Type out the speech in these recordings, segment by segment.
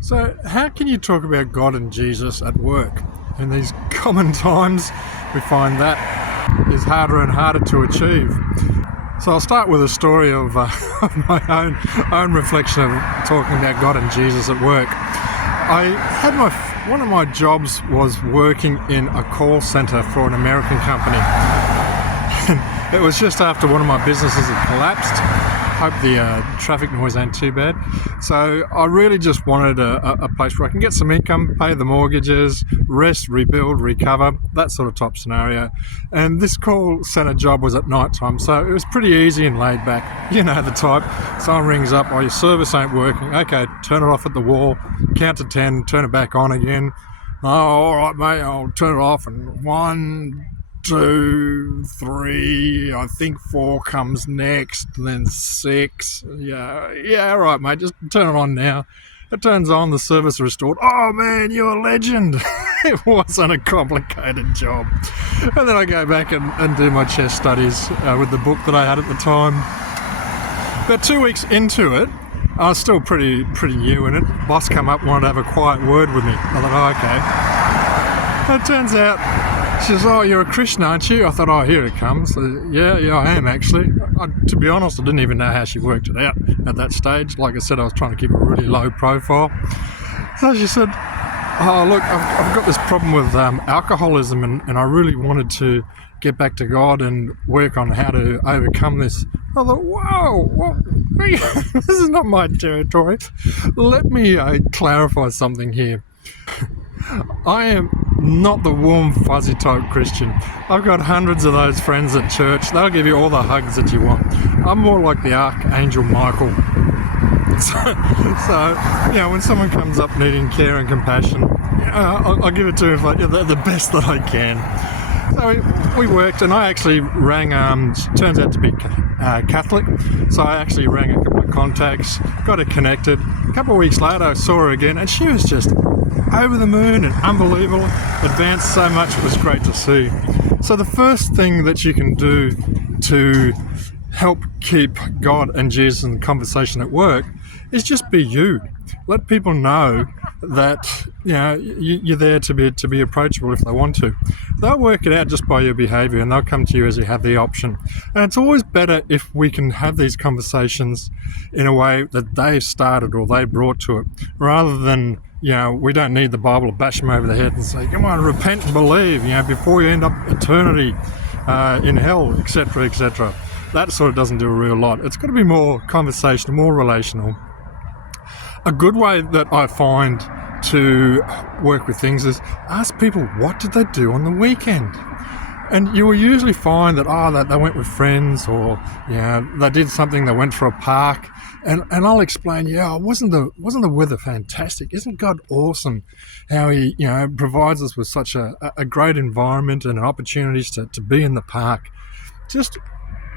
So, how can you talk about God and Jesus at work? In these common times, we find that is harder and harder to achieve. So, I'll start with a story of, of my own reflection of talking about God and Jesus at work. One of my jobs was working in a call centre for an American company. It was just after one of my businesses had collapsed. Hope the traffic noise ain't too bad. So I really just wanted a place where I can get some income, pay the mortgages, rest, rebuild, recover, that sort of type scenario. And this call centre job was at night time, so it was pretty easy and laid back. You know the type. Someone rings up, oh, your service ain't working. Okay, turn it off at the wall, count to 10, turn it back on again. Oh, all right, mate, I'll turn it off. And 1, 2, 3, I think 4 comes next, and then 6. Yeah, all right, mate, just turn it on now. It turns on, the service restored. Oh man, you're a legend. It wasn't a complicated job. And then I go back and do my chest studies with the book that I had at the time. About 2 weeks into it, I was still pretty new in it. Boss come up, wanted to have a quiet word with me. I thought, oh, okay. It turns out, she says, oh, you're a Christian, aren't you? I thought, oh, here it comes. Yeah, I am actually. To be honest, I didn't even know how she worked it out at that stage. Like I said, I was trying to keep a really low profile. So she said, oh, look, I've got this problem with alcoholism and I really wanted to get back to God and work on how to overcome this. I thought, whoa, this is not my territory. Let me clarify something here. I am not the warm, fuzzy type Christian. I've got hundreds of those friends at church. They'll give you all the hugs that you want. I'm more like the Archangel Michael. So when someone comes up needing care and compassion, I'll give it to them like the best that I can. So we worked, and I actually rang, turns out to be Catholic, so I actually rang a couple of contacts, got her connected. A couple of weeks later I saw her again, and she was just over the moon and unbelievable, advanced so much, it was great to see. So the first thing that you can do to help keep God and Jesus in the conversation at work is just be you. Let people know that you're there to be approachable if they want to. They'll work it out just by your behaviour, and they'll come to you as you have the option. And it's always better if we can have these conversations in a way that they've started or they brought to it, rather than we don't need the Bible to bash them over the head and say, come on, repent and believe, before you end up eternity in hell, etc., etc. That sort of doesn't do a real lot. It's got to be more conversational, more relational. A good way that I find to work with things is ask people, what did they do on the weekend? And you will usually find that they went with friends, or they did something, they went for a park, and I'll explain, wasn't the weather fantastic? Isn't God awesome how he provides us with such a great environment and opportunities to be in the park? Just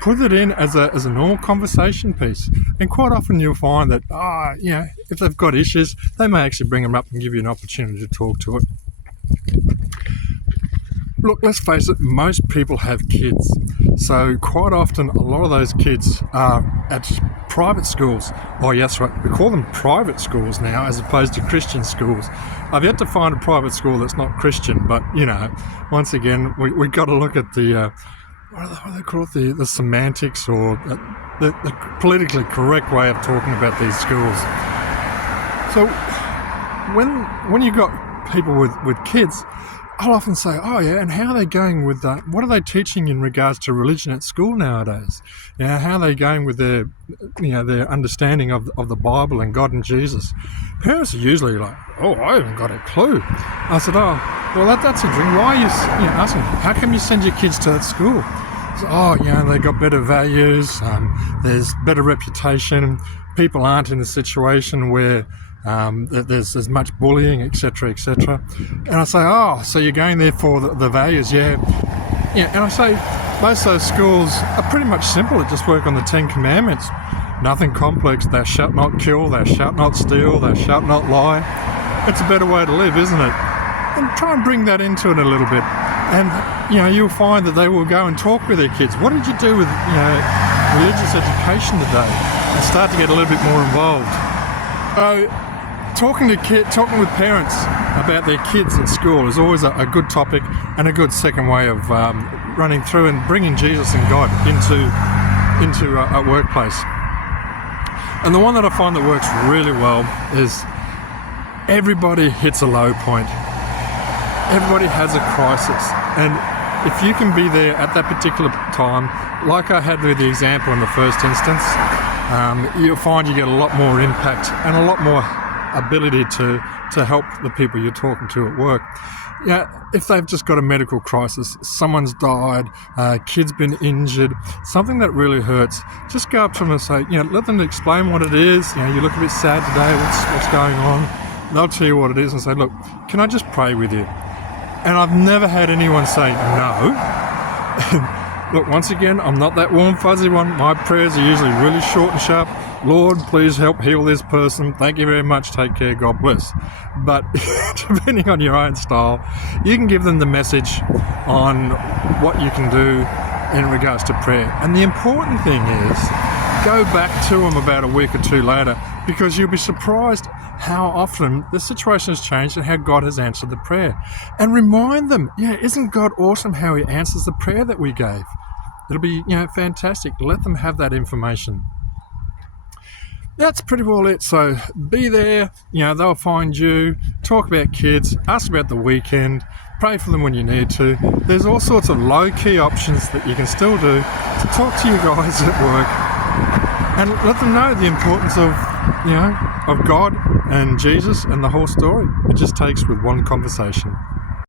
put it in as a normal conversation piece, and quite often you'll find that if they've got issues, they may actually bring them up and give you an opportunity to talk to it. Look, let's face it, most people have kids, so quite often a lot of those kids are at private schools. Oh yes, right, we call them private schools now as opposed to Christian schools. I've yet to find a private school that's not Christian, but once again, we've got to look at the what do they call it? The semantics, or the politically correct way of talking about these schools. So when you've got people with kids, I'll often say, and how are they going with that? What are they teaching in regards to religion at school nowadays? How are they going with their understanding of the Bible and God and Jesus? Parents are usually like, I haven't got a clue. I said, that's interesting. Why are you asking? How come you send your kids to that school? They got better values. There's better reputation. People aren't in a situation where there's as much bullying, etc., etc. And I say, so you're going there for the values, yeah. And I say, most of those schools are pretty much simple. They just work on the 10 Commandments. Nothing complex. Thou shalt not kill, thou shalt not steal, thou shalt not lie. It's a better way to live, isn't it? And try and bring that into it a little bit. And, you'll find that they will go and talk with their kids. What did you do with, religious education today? And start to get a little bit more involved. So, talking with parents about their kids at school is always a good topic and a good second way of running through and bringing Jesus and God into a workplace. And the one that I find that works really well is everybody hits a low point. Everybody has a crisis, and if you can be there at that particular time, like I had with the example in the first instance, you'll find you get a lot more impact and a lot more ability to help the people you're talking to at work. If they've just got a medical crisis, someone's died, kid's been injured, something that really hurts, just go up to them and say, let them explain what it is. You look a bit sad today, what's going on? They'll tell you what it is and say, look, can I just pray with you? And I've never had anyone say no. Look, once again, I'm not that warm fuzzy one. My prayers are usually really short and sharp. Lord, please help heal this person. Thank you very much. Take care. God bless. But depending on your own style, you can give them the message on what you can do in regards to prayer. And the important thing is, go back to them about a week or two later, because you'll be surprised how often the situation has changed and how God has answered the prayer. And remind them, isn't God awesome how he answers the prayer that we gave? It'll be, fantastic. Let them have that information. That's pretty well it. So be there, they'll find you, talk about kids, ask about the weekend, pray for them when you need to. There's all sorts of low-key options that you can still do to talk to you guys at work and let them know the importance of God and Jesus and the whole story. It just takes with one conversation.